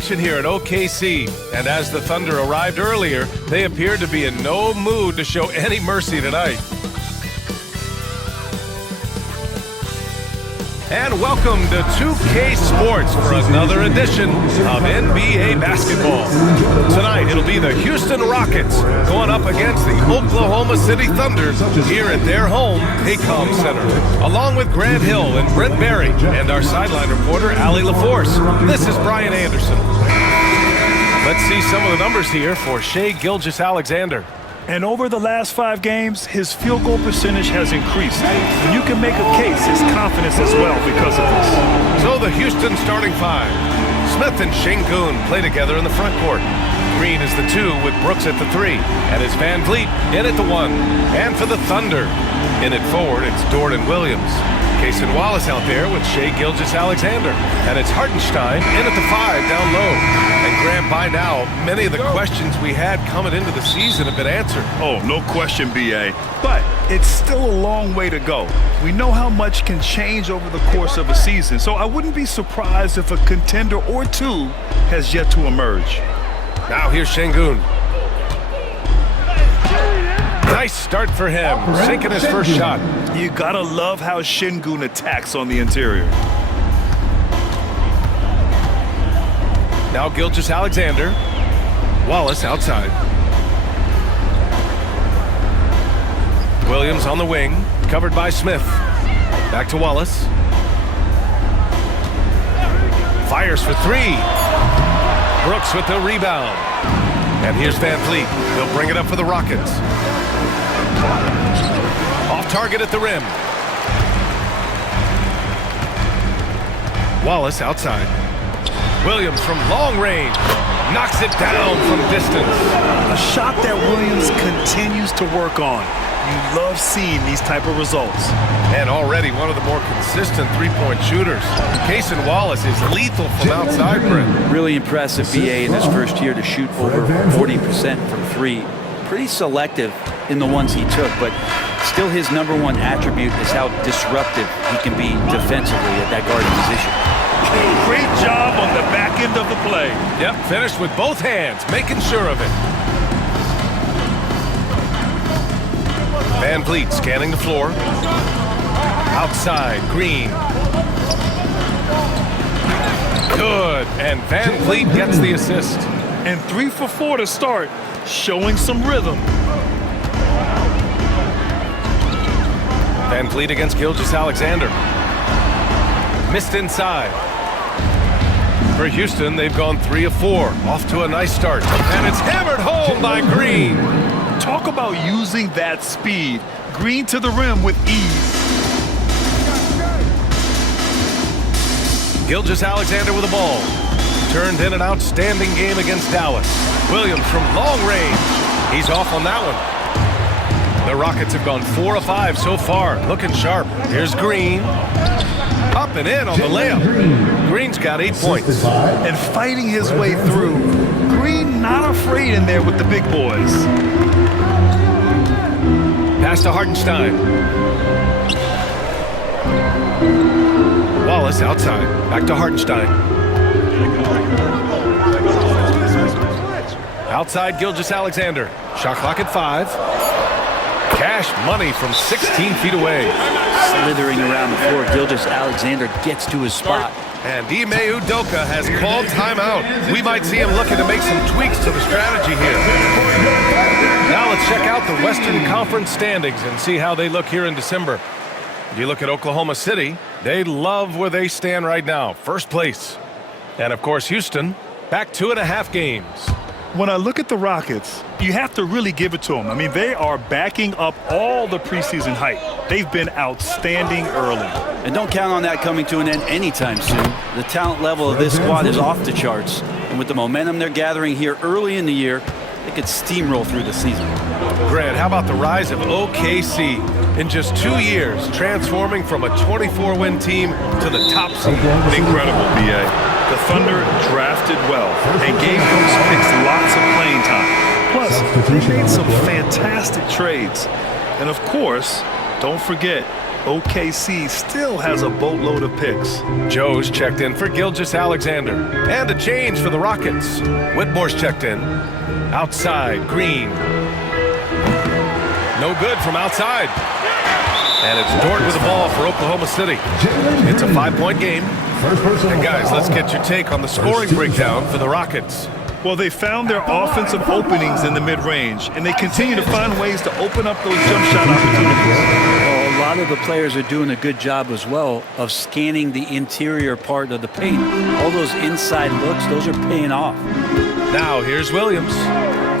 action here at OKC, and as the Thunder arrived earlier, they appeared to be in no mood to show any mercy tonight. And welcome to 2K Sports for another edition of NBA basketball. Tonight, it'll be the Houston Rockets going up against the Oklahoma City Thunder here at their home, Paycom Center. Along with Grant Hill and Brent Barry and our sideline reporter, Allie LaForce, this is Brian Anderson. Let's see some of the numbers here for Shai Gilgeous-Alexander. And over the last 5 games, his field goal percentage has increased. And you can make a case his confidence as well because of this. So the Houston starting 5. Smith and Şengün play together in the front court. Green is the 2 with Brooks at the 3. And it's Van Vliet in at the 1. And for the Thunder, in at forward, it's Dorian Williams. Cason Wallace out there with Shai Gilgeous-Alexander. And it's Hartenstein in at the 5 down low. And Grant, by now, many of the questions we had coming into the season have been answered. Oh, no question, B.A. But it's still a long way to go. We know how much can change over the course of a season, so I wouldn't be surprised if a contender or 2 has yet to emerge. Now here's Şengün. Nice start for him, sinking his first shot. You gotta love how Şengün attacks on the interior. Now Gilgeous-Alexander. Wallace outside. Williams on the wing, covered by Smith. Back to Wallace. Fires for 3. Brooks with the rebound. And here's Van Vliet. He'll bring it up for the Rockets. Off target at the rim. Wallace outside. Williams from long range knocks it down from distance. A shot that Williams continues to work on. You love seeing these type of results. And already one of the more consistent three-point shooters. Cason Wallace is lethal from outside, Brent. Really impressive, BA, in his first year to shoot over 40% from 3. Pretty selective in the ones he took, but still his #1 attribute is how disruptive he can be defensively at that guarding position. Great job on the back end of the play. Yep, finished with both hands, making sure of it. Van Vliet scanning the floor. Outside, Green. Good, and Van Vliet gets the assist. And 3 for 4 to start, showing some rhythm. Van Vliet against Gilgeous-Alexander. Missed inside. For Houston, they've gone 3 of 4. Off to a nice start. And it's hammered home by Green. Talk about using that speed. Green to the rim with ease. Gilgeous-Alexander with the ball. Turned in an outstanding game against Dallas. Williams from long range. He's off on that one. The Rockets have gone 4 of 5 so far. Looking sharp. Here's Green. Up and in on the layup. Green's got 8 points. And fighting his way through. Green not afraid in there with the big boys. Pass to Hartenstein. Wallace outside. Back to Hartenstein. Outside Gilgeous-Alexander. Shot clock at 5. Cash money from 16 feet away. Slithering around the floor, Gilgeous-Alexander gets to his spot. And Ime Udoka has called timeout. We might see him looking to make some tweaks to the strategy here. Now let's check out the Western Conference standings and see how they look here in December. If you look at Oklahoma City, they love where they stand right now. First place. And of course, Houston, back 2.5 games. When I look at the Rockets, you have to really give it to them. I mean, they are backing up all the preseason hype. They've been outstanding early. And don't count on that coming to an end anytime soon. The talent level of this squad is off the charts. And with the momentum they're gathering here early in the year, they could steamroll through the season. Grant, how about the rise of OKC? In just 2 years, transforming from a 24-win team to the top seed. Incredible, B.A. The Thunder drafted well and gave those picks lots of playing time. Plus, they made some fantastic trades. And of course, don't forget, OKC still has a boatload of picks. Joe's checked in for Gilgeous-Alexander. And a change for the Rockets. Whitmore's checked in. Outside, Green. No good from outside. And it's Dort with the ball for Oklahoma City. It's a 5-point game. And guys, let's get your take on the scoring breakdown for the Rockets. Well, they found their offensive openings in the mid-range, and they continue to find ways to open up those jump shot opportunities. Well, a lot of the players are doing a good job as well of scanning the interior part of the paint. All those inside looks, those are paying off. Now, here's Williams.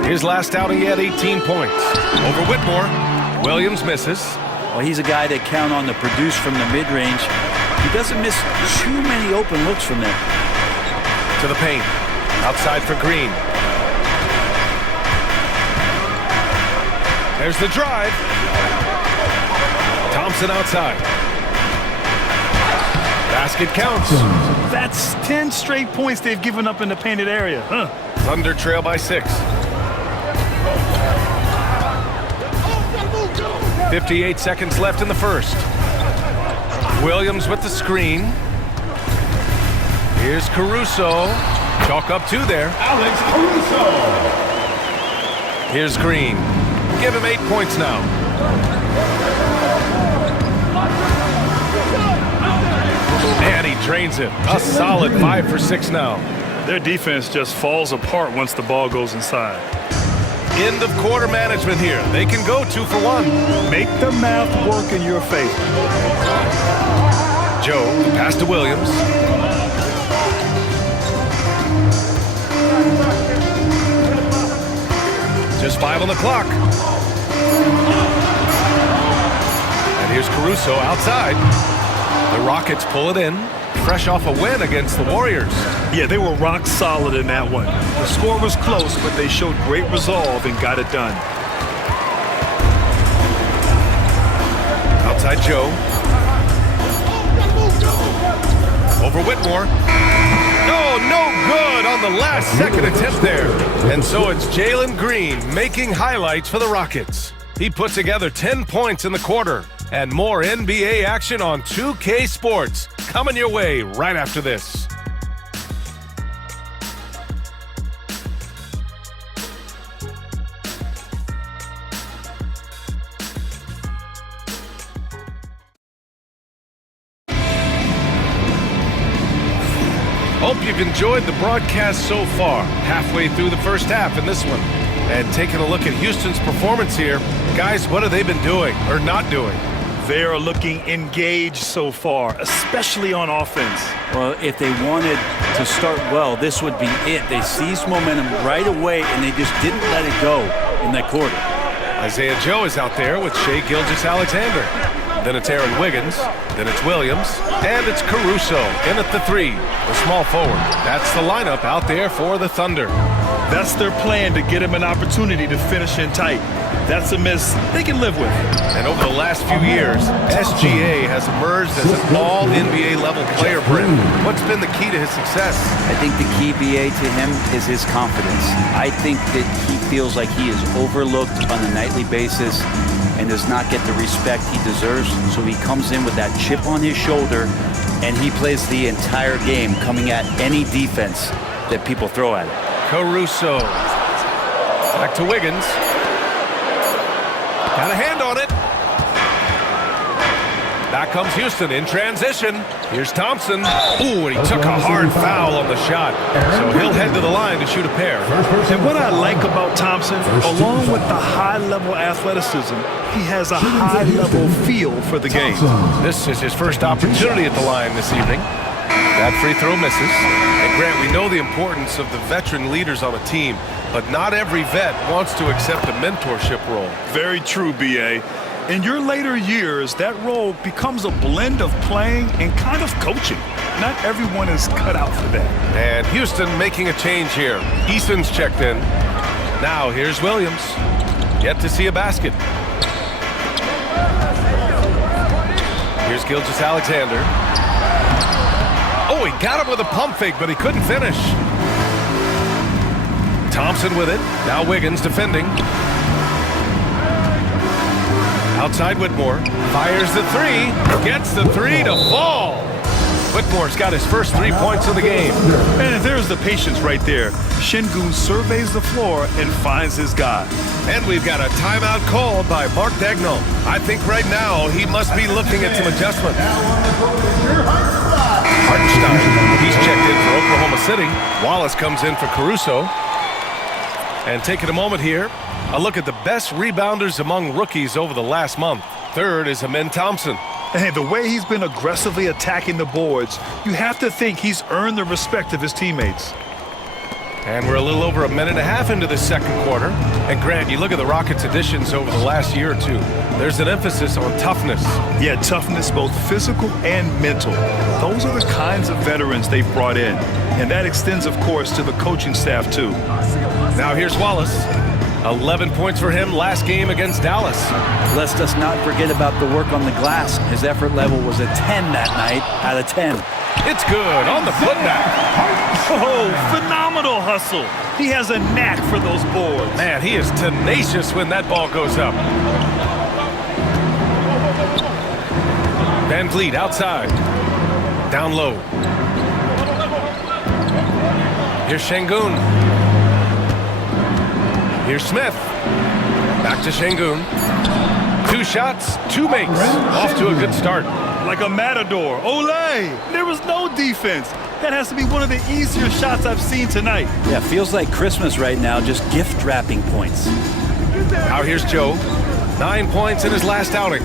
His last outing, he had 18 points. Over Whitmore, Williams misses. Well, he's a guy that count on to produce from the mid-range. He doesn't miss too many open looks from there. To the paint. Outside for Green. There's the drive. Thompson outside. Basket counts. That's 10 straight points they've given up in the painted area. Thunder trail by 6. 58 seconds left in the first. Williams with the screen. Here's Caruso. Chalk up 2 there. Alex Caruso. Here's Green. Give him 8 points now. And he drains it. A solid 5 for 6 now. Their defense just falls apart once the ball goes inside. End of quarter management here. They can go 2 for 1. Make the math work in your favor. Joe, pass to Williams. Just 5 on the clock. And here's Caruso outside. The Rockets pull it in, fresh off a win against the Warriors. Yeah, they were rock solid in that one. The score was close, but they showed great resolve and got it done. Outside Joe. Over Whitmore. No good on the last second attempt there. And so it's Jalen Green making highlights for the Rockets. He put together 10 points in the quarter. And more NBA action on 2K Sports coming your way right after this. Hope you've enjoyed the broadcast so far. Halfway through the first half in this one. And taking a look at Houston's performance here. Guys, what have they been doing or not doing? They are looking engaged so far, especially on offense. Well, if they wanted to start well, this would be it. They seized momentum right away, and they just didn't let it go in that quarter. Isaiah Joe is out there with Shai Gilgeous-Alexander. Then it's Aaron Wiggins. Then it's Williams. And it's Caruso in at the 3, the small forward. That's the lineup out there for the Thunder. That's their plan to get him an opportunity to finish in tight. That's a miss they can live with. And over the last few years, SGA has emerged as an all-NBA level player, Brent. What's been the key to his success? I think the key, BA, to him is his confidence. I think that he feels like he is overlooked on a nightly basis and does not get the respect he deserves. So he comes in with that chip on his shoulder, and he plays the entire game coming at any defense that people throw at him. Caruso. Back to Wiggins. Got a hand on it. Back comes Houston in transition. Here's Thompson. Ooh, and he took a hard foul on the shot. So he'll head to the line to shoot a pair. And what I like about Thompson, along with the high-level athleticism, he has a high-level feel for the game. This is his first opportunity at the line this evening. That free throw misses. And Grant, we know the importance of the veteran leaders on a team, but not every vet wants to accept a mentorship role. Very true, B.A. In your later years, that role becomes a blend of playing and kind of coaching. Not everyone is cut out for that. And Houston making a change here. Easton's checked in. Now here's Williams. Yet to see a basket. Here's Gilgeous-Alexander. Oh, he got him with a pump fake, but he couldn't finish. Thompson with it. Now Wiggins defending. Outside Whitmore, fires the three, gets the three to fall. Whitmore's got his first 3 points of the game. And there's the patience right there. Şengün surveys the floor and finds his guy. And we've got a timeout called by Mark Daigneault. I think right now he must be looking at some adjustments. Hartenstein, he's checked in for Oklahoma City. Wallace comes in for Caruso. And taking a moment here, a look at the best rebounders among rookies over the last month. Third is Amen Thompson. And the way he's been aggressively attacking the boards, you have to think he's earned the respect of his teammates. And we're a little over a minute and a half into the second quarter. And Grant, you look at the Rockets' additions over the last year or two. There's an emphasis on toughness. Yeah, toughness, both physical and mental. Those are the kinds of veterans they've brought in. And that extends, of course, to the coaching staff, too. Now here's Wallace. 11 points for him last game against Dallas. Let's just not forget about the work on the glass. His effort level was a 10 that night out of 10. It's good on the putback. Oh, phenomenal hustle. He has a knack for those boards. Man, he is tenacious when that ball goes up. Van Vliet outside. Down low. Here's Şengün. Here's Smith. Back to Şengün. 2 shots, 2 makes. Off to a good start. Like a matador. Olé! There was no defense. That has to be one of the easier shots I've seen tonight. Yeah, feels like Christmas right now, just gift wrapping points. Now here's Joe. 9 points in his last outing.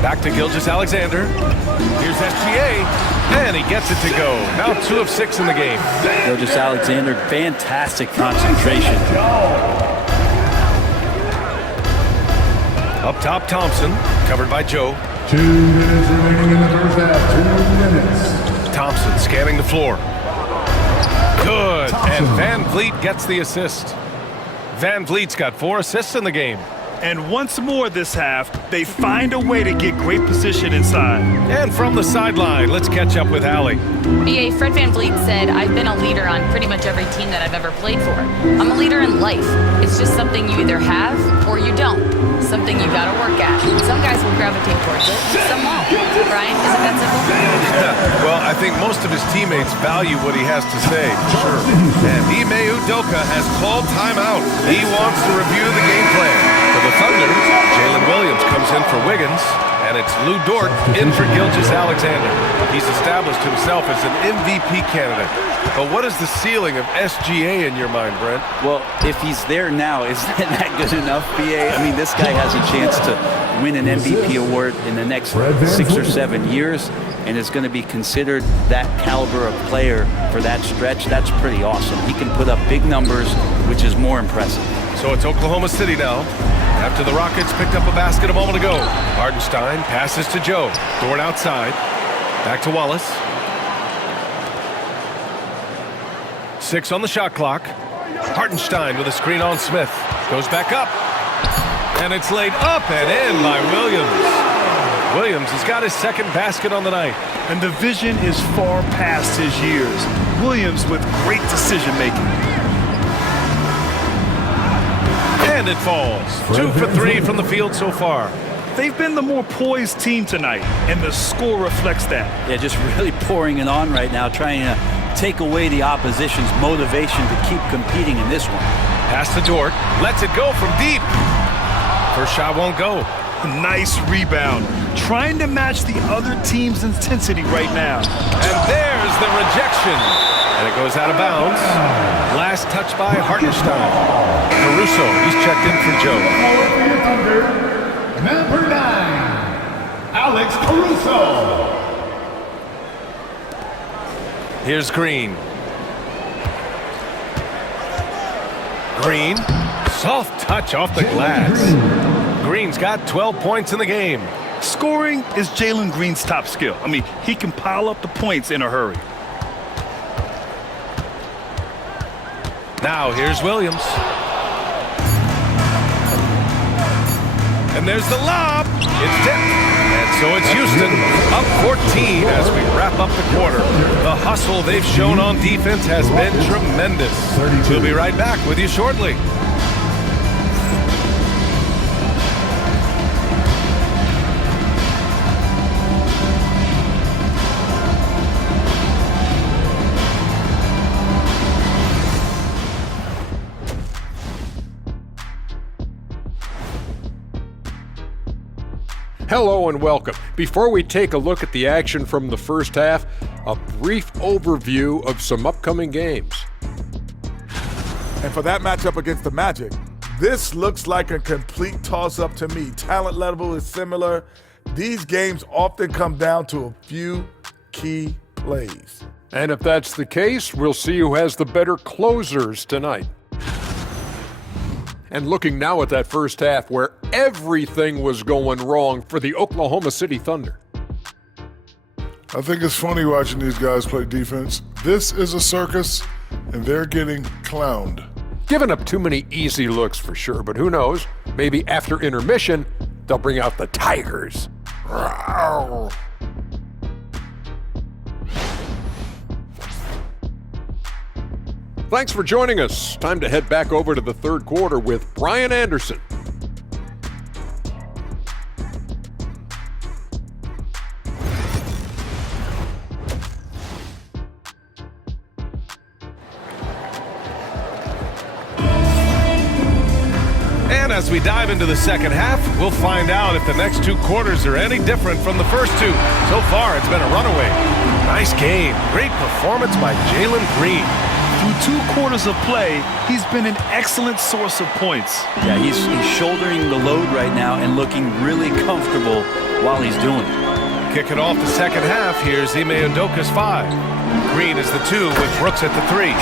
Back to Gilgeous-Alexander. Here's SGA. And he gets it to go. Now 2 of 6 in the game. Gilgeous-Alexander, fantastic concentration. Up top, Thompson, covered by Joe. 2 minutes remaining in the first half. 2 minutes. Thompson scanning the floor. Good. And Van Vliet gets the assist. Van Vliet's got 4 assists in the game. And once more this half, they find a way to get great position inside. And from the sideline, let's catch up with Allie. BA, Fred Van Vliet said, I've been a leader on pretty much every team that I've ever played for. I'm a leader in life. It's just something you either have or you don't. Something you gotta work at. Some guys will gravitate towards it, and some won't. Brian, is it that simple? Well, I think most of his teammates value what he has to say. Sure. And Ime Udoka has called timeout. He wants to review the game plan. For the Thunder, Jalen Williams comes in for Wiggins, and it's Lou Dort in for Gilgeous-Alexander. He's established himself as an MVP candidate. But what is the ceiling of SGA in your mind, Brent? Well, if he's there now, isn't that good enough, BA? I mean, this guy has a chance to win an MVP award in the next 6 or 7 years, and is going to be considered that caliber of player for that stretch. That's pretty awesome. He can put up big numbers, which is more impressive. So it's Oklahoma City now. After the Rockets picked up a basket a moment ago. Hartenstein passes to Joe. Dort outside. Back to Wallace. 6 on the shot clock. Hartenstein with a screen on Smith. Goes back up. And it's laid up and in by Williams. Williams has got his second basket on the night. And the vision is far past his years. Williams with great decision-making. And it falls. 2 for 3 from the field so far. They've been the more poised team tonight, and the score reflects that. Yeah, just really pouring it on right now, trying to take away the opposition's motivation to keep competing in this one. Pass to Dort. Lets it go from deep. First shot won't go. Nice rebound. Trying to match the other team's intensity right now. And there's the rejection. And it goes out of bounds. Last touch by Hartenstein. Caruso, he's checked in for Joe. Number 9, Alex Caruso. Here's Green. Green, soft touch off the glass. Green's got 12 points in the game. Scoring is Jalen Green's top skill. I mean, he can pile up the points in a hurry. Now here's Williams. And there's the lob. It's tipped. And so it's Houston up 14 as we wrap up the quarter. The hustle they've shown on defense has been tremendous. We'll be right back with you shortly. Hello and welcome. Before we take a look at the action from the first half, a brief overview of some upcoming games. And for that matchup against the Magic, this looks like a complete toss-up to me. Talent level is similar. These games often come down to a few key plays. And if that's the case, we'll see who has the better closers tonight. And looking now at that first half where everything was going wrong for the Oklahoma City Thunder. I think it's funny watching these guys play defense. This is a circus, and they're getting clowned. Giving up too many easy looks for sure, but who knows? Maybe after intermission, they'll bring out the Tigers. Rawr. Thanks for joining us. Time to head back over to the third quarter with Brian Anderson. And as we dive into the second half, we'll find out if the next two quarters are any different from the first two. So far, it's been a runaway. Nice game. Great performance by Jalen Green. Through 2 quarters of play, he's been an excellent source of points. Yeah, he's shouldering the load right now and looking really comfortable while he's doing it. Kicking off the second half, here's Ime Udoka's 5. Green is the 2 with Brooks at the 3.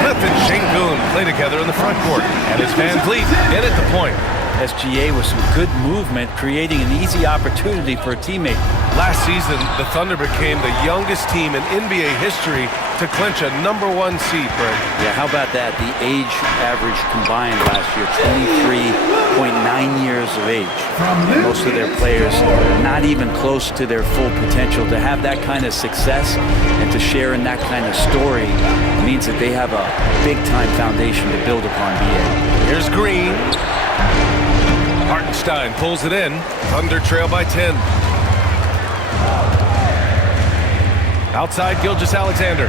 Smith and Şengün play together in the front court. And it's Van Vliet in at the point. SGA with some good movement, creating an easy opportunity for a teammate. Last season, the Thunder became the youngest team in NBA history to clinch a #1 seed, Brent. Yeah, how about that? The age average combined last year, 23.9 years of age. And most of their players not even close to their full potential. To have that kind of success and to share in that kind of story means that they have a big-time foundation to build upon, BA. Here's Green. Hartenstein pulls it in. Thunder trail by 10. Outside, Gilgeous-Alexander.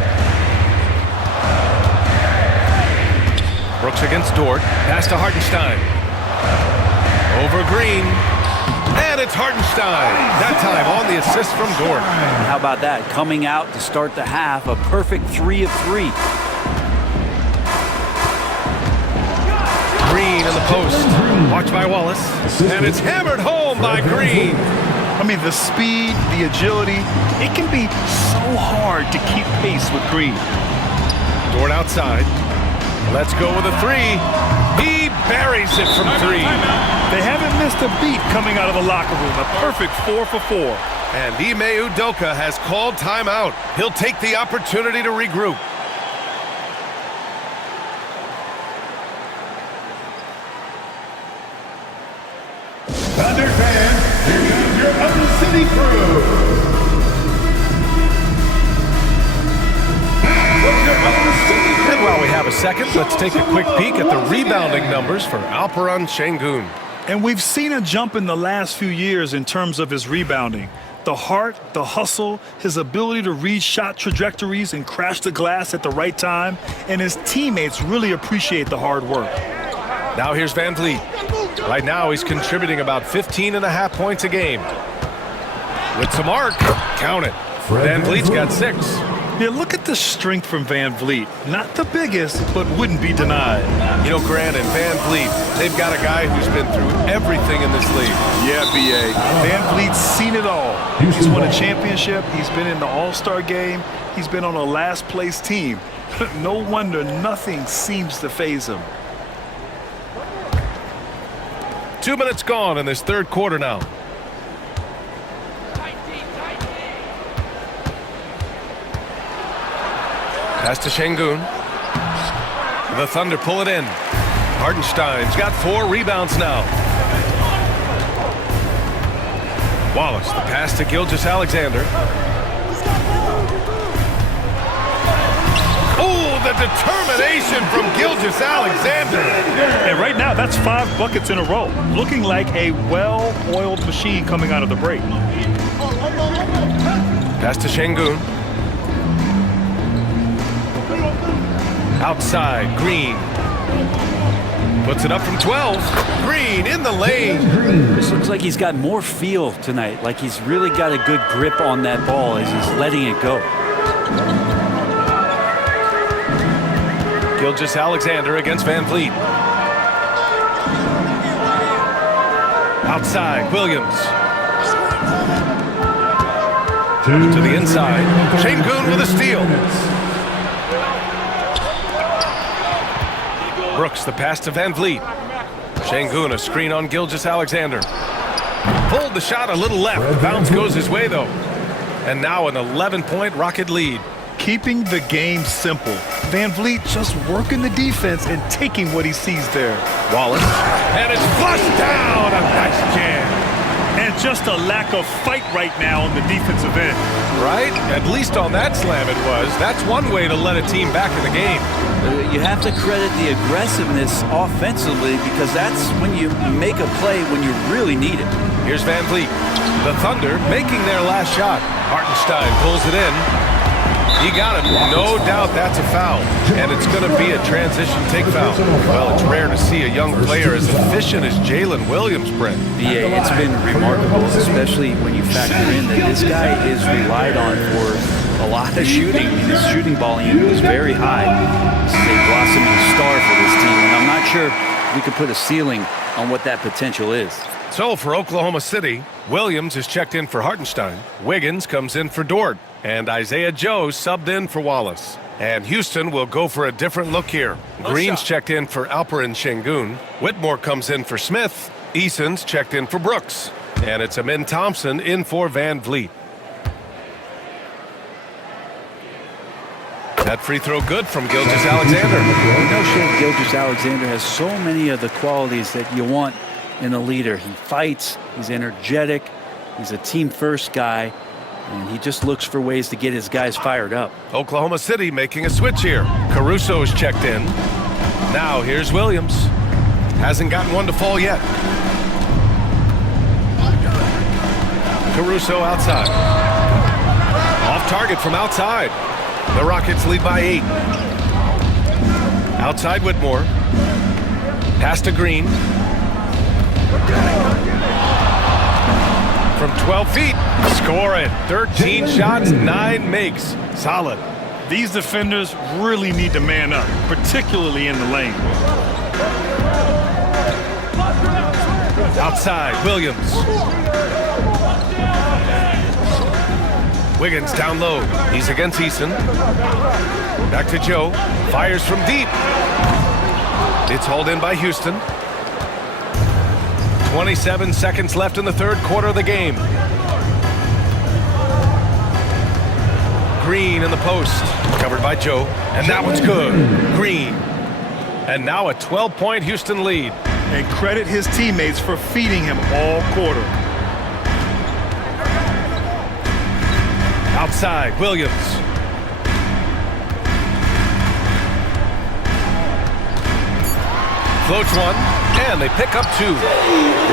Brooks against Dort. Pass to Hartenstein. Over Green. And it's Hartenstein. That time on the assist from Dort. How about that? Coming out to start the half, a perfect 3 of 3. Green in the post. Watched by Wallace. And it's hammered home by Green. I mean, the speed, the agility, it can be so hard to keep pace with Green. Dort outside. Let's go with a 3. He buries it from 3. They haven't missed a beat coming out of the locker room. A perfect 4 for 4. And Ime Udoka has called timeout. He'll take the opportunity to regroup. Thunder fans, here comes your Upper City crew. And while we have a second, let's take a quick peek at the rebounding numbers for Alperen Şengün. And we've seen a jump in the last few years in terms of his rebounding. The heart, the hustle, his ability to read shot trajectories and crash the glass at the right time, and his teammates really appreciate the hard work. Now here's Van Vliet. Right now he's contributing about 15.5 points a game. With some arc, count it. Van Vliet's got 6. Yeah, look at the strength from Van Vliet. Not the biggest, but wouldn't be denied. You know, Grant and Van Vliet, they've got a guy who's been through everything in this league. Yeah, B.A. Van Vliet's seen it all. He's won a championship. He's been in the All-Star game. He's been on a last-place team. No wonder nothing seems to faze him. 2 minutes gone in this third quarter now. Pass to Şengün. The Thunder pull it in. Hartenstein's got 4 rebounds now. Wallace, the pass to Gilgeous-Alexander. Oh, the determination from Gilgeous-Alexander. And right now, that's 5 buckets in a row. Looking like a well-oiled machine coming out of the break. Pass to Şengün. Outside, Green. Puts it up from 12. Green in the lane. This looks like he's got more feel tonight, like he's really got a good grip on that ball as he's letting it go. Gilgeous-Alexander against Van Vliet. Outside, Williams. To the inside. Şengün with a steal. Brooks, the pass to Van Vliet. Şengün, a screen on Gilgeous-Alexander. Pulled the shot a little left. Bounce goes his way, though. And now an 11-point Rocket lead. Keeping the game simple. Van Vliet just working the defense and taking what he sees there. Wallace. And it's flushed down. A nice jam. And just a lack of fight right now on the defensive end. Right? At least on that slam it was. That's one way to let a team back in the game. You have to credit the aggressiveness offensively because that's when you make a play when you really need it. Here's Van Vliet. The Thunder making their last shot. Hartenstein pulls it in. He got him. No doubt that's a foul. And it's going to be a transition take foul. Well, it's rare to see a young player as efficient as Jalen Williams, Brent. BA, it's been remarkable, especially when you factor in that this guy is relied on for a lot of shooting. His shooting volume is very high. This is a blossoming star for this team, and I'm not sure we could put a ceiling on what that potential is. So for Oklahoma City, Williams is checked in for Hartenstein. Wiggins comes in for Dort. And Isaiah Joe subbed in for Wallace. And Houston will go for a different look here. Green's checked in for Alperen Şengün. Whitmore comes in for Smith. Eason's checked in for Brooks. And it's Amin Thompson in for Van Vliet. That free throw good from Gilgeous-Alexander. No shame, Gilgeous-Alexander has so many of the qualities that you want in a leader. He fights, he's energetic, he's a team-first guy. And he just looks for ways to get his guys fired up. Oklahoma City making a switch here. Caruso's checked in. Now here's Williams. Hasn't gotten one to fall yet. Caruso outside. Off target from outside. The Rockets lead by 8. Outside Whitmore. Pass to Green. From 12 feet, score it. 13 shots, 9 makes. Solid. These defenders really need to man up, particularly in the lane. Outside, Williams. Wiggins down low. He's against Eason. Back to Joe. Fires from deep. It's hauled in by Houston. 27 seconds left in the third quarter of the game. Green in the post. Covered by Joe. And that one's good. Green. And now a 12-point Houston lead. And credit his teammates for feeding him all quarter. Outside, Williams. Floats one. And they pick up 2.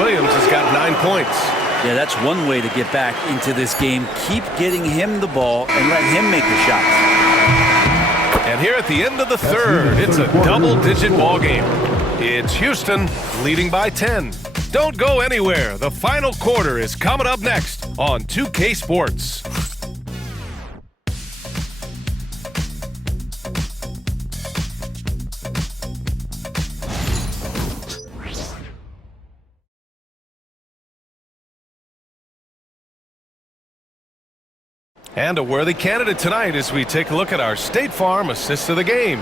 Williams has got 9 points. Yeah, that's one way to get back into this game. Keep getting him the ball and let him make the shots. And here at the end of the third, it's a double-digit ball game. It's Houston leading by 10. Don't go anywhere. The final quarter is coming up next on 2K Sports. And a worthy candidate tonight as we take a look at our State Farm assist of the game.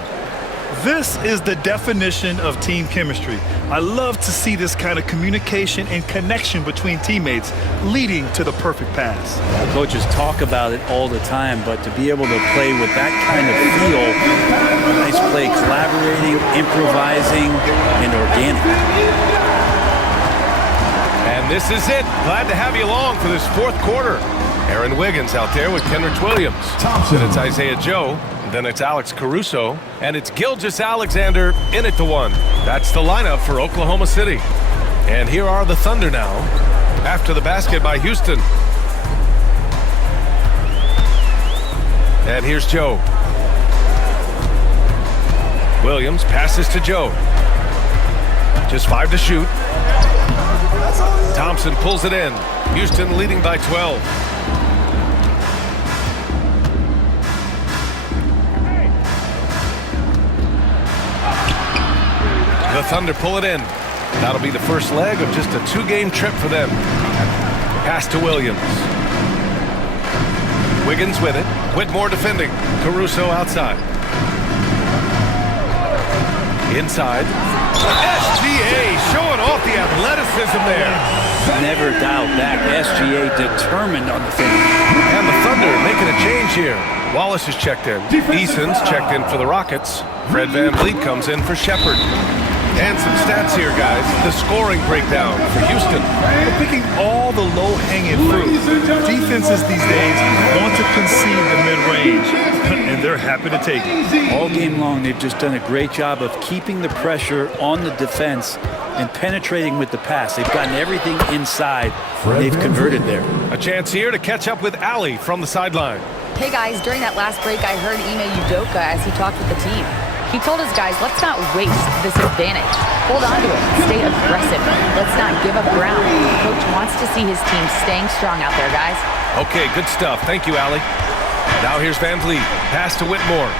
This is the definition of team chemistry. I love to see this kind of communication and connection between teammates leading to the perfect pass. The coaches talk about it all the time, but to be able to play with that kind of feel, nice play, collaborating, improvising, and organic. And this is it. Glad to have you along for this fourth quarter. Aaron Wiggins out there with Kenrich Williams. Then it's Isaiah Joe. Then it's Alex Caruso. And it's Gilgeous-Alexander in at the 1. That's the lineup for Oklahoma City. And here are the Thunder now after the basket by Houston. And here's Joe. Williams passes to Joe. Just 5 to shoot. Thompson pulls it in. Houston leading by 12. The Thunder pull it in. That'll be the first leg of just a 2-game trip for them. Pass to Williams. Wiggins with it. Whitmore defending. Caruso outside. Inside. SGA showing off the athleticism there. Never doubt that. SGA determined on the finish. And the Thunder making a change here. Wallace is checked in. Eason's checked in for the Rockets. Fred VanVleet comes in for Shepherd. And some stats here, guys. The scoring breakdown for Houston. They're picking all the low-hanging fruit. Defenses these days want to concede the mid-range, and they're happy to take it. All game long, they've just done a great job of keeping the pressure on the defense and penetrating with the pass. They've gotten everything inside. They've converted there. A chance here to catch up with Ali from the sideline. Hey guys, during that last break, I heard Ime Udoka as he talked with the team. He told his guys, let's not waste this advantage. Hold on to it. Stay aggressive. Let's not give up ground. Coach wants to see his team staying strong out there, guys. Okay, good stuff. Thank you, Ali. Now here's VanVleet. Pass to Whitmore.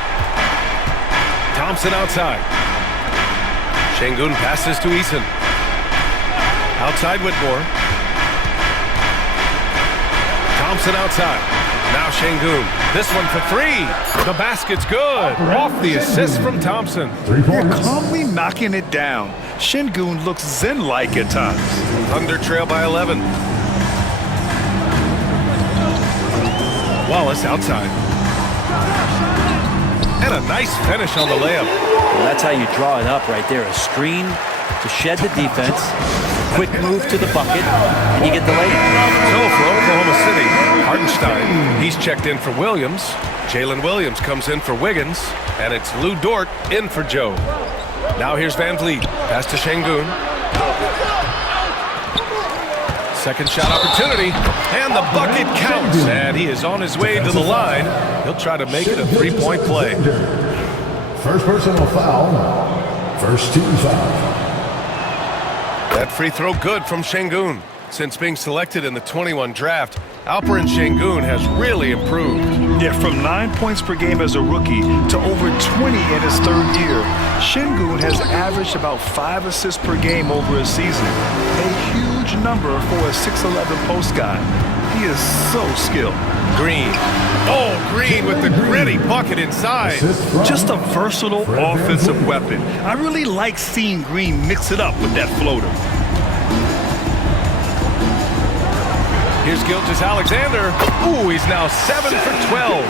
Thompson outside. Şengün passes to Eason. Outside Whitmore. Thompson outside. Now Şengün. This one for 3. The basket's good. Off the assist from Thompson. They're calmly knocking it down. Şengün looks zen-like at times. Thunder trail by 11. Wallace outside. And a nice finish on the layup. Well, that's how you draw it up right there. A screen to shed the defense. Quick move to the bucket, and you get the layup. So for Oklahoma City, Hartenstein, he's checked in for Williams. Jalen Williams comes in for Wiggins, and it's Lou Dort in for Joe. Now here's VanVleet. Pass to Şengün. Second shot opportunity, and the bucket counts. And he is on his way to the line. He'll try to make it a 3-point play. First personal foul. First team foul. That free throw good from Şengün. Since being selected in the 21 draft, Alperen Şengün has really improved. Yeah, from 9 points per game as a rookie to over 20 in his 3rd year, Şengün has averaged about 5 assists per game over a season. A huge number for a 6'11 post guy. He is so skilled. Green. Oh, Green with the gritty bucket inside. Just a versatile offensive weapon. I really like seeing Green mix it up with that floater. Here's Gilgeous-Alexander. Ooh, he's now 7 for 12.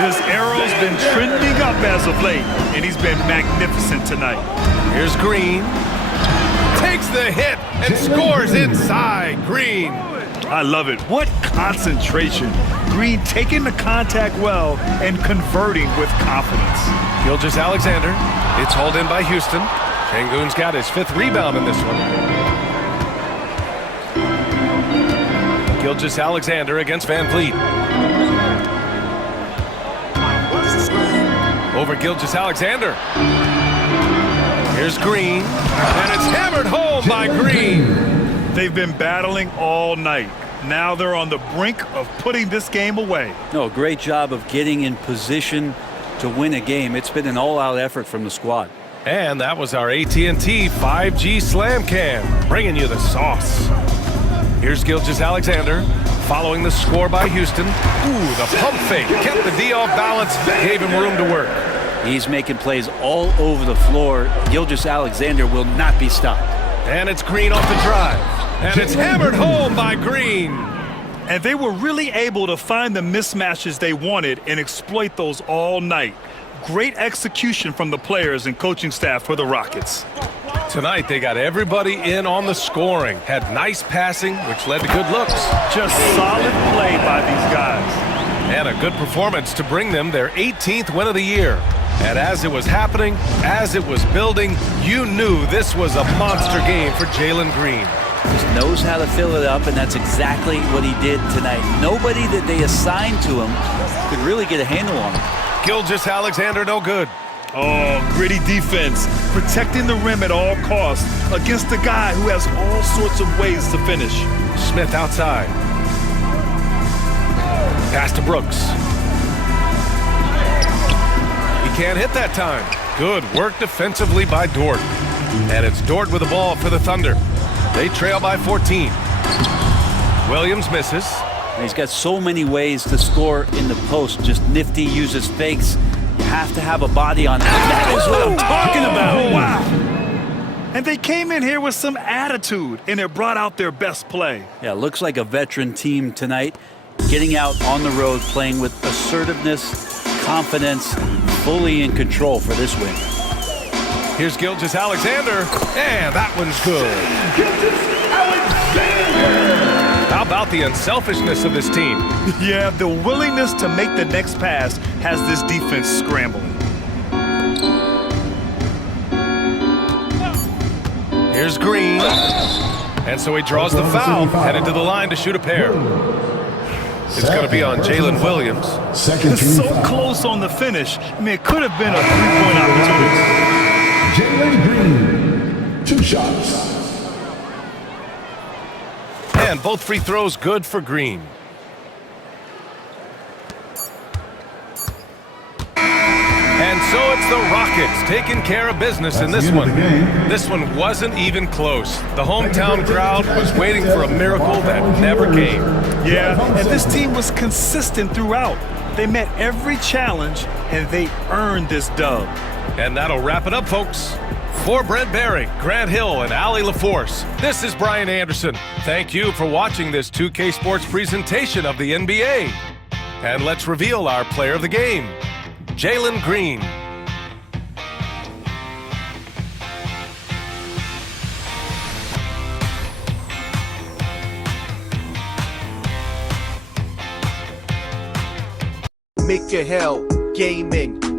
His arrow's been trending up as of late, and he's been magnificent tonight. Here's Green. Takes the hit and scores inside. Green. I love it. What concentration. Green taking the contact well and converting with confidence. Gilgeous-Alexander. It's hauled in by Houston. Şengün's got his 5th rebound in this one. Gilgeous-Alexander against VanVleet. Over Gilgeous-Alexander. Here's Green. And it's hammered home by Green. They've been battling all night. Now they're on the brink of putting this game away. No, great job of getting in position to win a game. It's been an all-out effort from the squad. And that was our AT&T 5G Slam Cam, bringing you the sauce. Here's Gilgeous-Alexander, following the score by Houston. Ooh, the pump fake kept the D off balance, gave him room to work. He's making plays all over the floor. Gilgeous-Alexander will not be stopped. And it's Green off the drive. And it's hammered home by Green. And they were really able to find the mismatches they wanted and exploit those all night. Great execution from the players and coaching staff for the Rockets. Tonight, they got everybody in on the scoring. Had nice passing, which led to good looks. Just solid play by these guys. And a good performance to bring them their 18th win of the year. And as it was happening, as it was building, you knew this was a monster game for Jalen Green. Just knows how to fill it up, and that's exactly what he did tonight. Nobody that they assigned to him could really get a handle on him. Gilgeous-Alexander no good. Oh, gritty defense, protecting the rim at all costs against a guy who has all sorts of ways to finish. Smith outside. Pass to Brooks. He can't hit that time. Good work defensively by Dort. And it's Dort with the ball for the Thunder. They trail by 14. Williams misses. He's got so many ways to score in the post. Just nifty, uses fakes. You have to have a body on that. That is what I'm talking about. Wow. And they came in here with some attitude, and it brought out their best play. Yeah, looks like a veteran team tonight. Getting out on the road, playing with assertiveness, confidence, fully in control for this win. Here's Gilgeous-Alexander, and that one's good. How about the unselfishness of this team? Yeah, the willingness to make the next pass has this defense scrambling. Here's Green. And so he draws the foul, headed to the line to shoot a pair. It's going to be on Jalen Williams. It's so close on the finish. I mean, it could have been a three-point opportunity. Jalen Green, 2 shots. And both free throws good for Green. And so it's the Rockets taking care of business in this one. This one wasn't even close. The hometown crowd was waiting for a miracle that never came. Yeah, and this team was consistent throughout. They met every challenge, and they earned this dub. And that'll wrap it up, folks. For Brent Barry, Grant Hill, and Allie LaForce, this is Brian Anderson. Thank you for watching this 2K Sports presentation of the NBA. And let's reveal our player of the game, Jalen Green. Make your hell gaming.